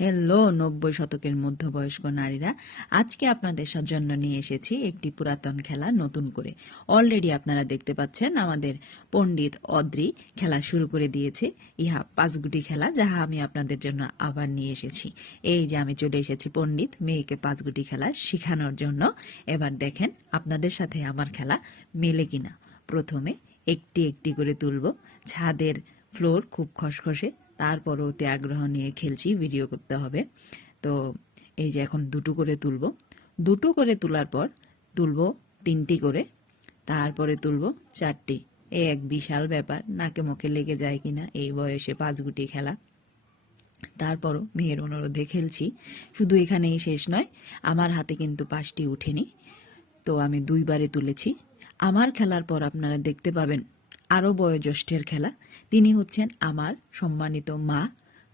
Hello 90 শতকের মধ্যবয়স্ক নারীরা, আজকে আপনাদের জন্য নিয়ে এসেছি একটি পুরাতন খেলা নতুন করে। অলরেডি আপনারা দেখতে পাচ্ছেন আমাদের পণ্ডিত অদ্রি খেলা শুরু করে দিয়েছে। ইহা পাঁচগুটি খেলা, যাহা আমি আপনাদের জন্য আবার নিয়ে এসেছি। এই যে আমি চলে এসেছি পণ্ডিত মেয়েকে পাঁচগুটি খেলা শেখানোর জন্য। এবার দেখেন আপনাদের সাথে আমার খেলা মেলে কিনা। প্রথমে একটি একটি করে তুলব। ছাদের ফ্লোর খুব খসখসে, তারপর ওতে আগ্রহ নিয়ে খেলছি, ভিডিও করতে হবে। তো এই যে এখন দুটো করে তুলব। দুটো করে তোলার পর তুলব তিনটি করে, তারপরে তুলব চারটি। এই এক বিশাল ব্যাপার, নাকে মুখে লেগে যায় কিনা এই বয়সে পাঁচগুটি খেলা। তারপরও মেয়ের অনুরোধে খেলছি। শুধু এখানেই শেষ নয়, আমার হাতে কিন্তু পাঁচটি উঠেনি, তো আমি দুইবারে তুলেছি। আমার খেলার পর আপনারা দেখতে পাবেন আরও বয়োজ্যেষ্ঠের খেলা। তিনি হচ্ছেন আমার সম্মানিত মা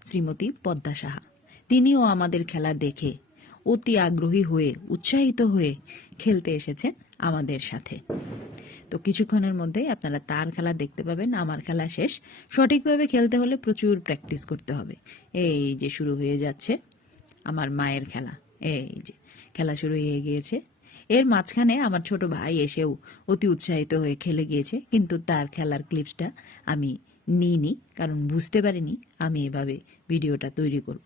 শ্রীমতী পদ্মা সাহা। তিনিও আমাদের খেলা দেখে অতি আগ্রহী হয়ে উৎসাহিত হয়ে খেলতে এসেছেন আমাদের সাথে। তো কিছুক্ষণের মধ্যেই আপনারা তার খেলা দেখতে পাবেন। আমার খেলা শেষ। সঠিকভাবে খেলতে হলে প্রচুর প্র্যাকটিস করতে হবে। এই যে শুরু হয়ে যাচ্ছে আমার মায়ের খেলা। এই যে খেলা শুরু হয়ে গিয়েছে। এর মাঝখানে আমার ছোট ভাই এসেও অতি উৎসাহিত হয়ে খেলে গিয়েছে, কিন্তু তার খেলার ক্লিপসটা আমি নিইনি, কারণ বুঝতে পারিনি আমি এভাবে ভিডিওটা তৈরি করব।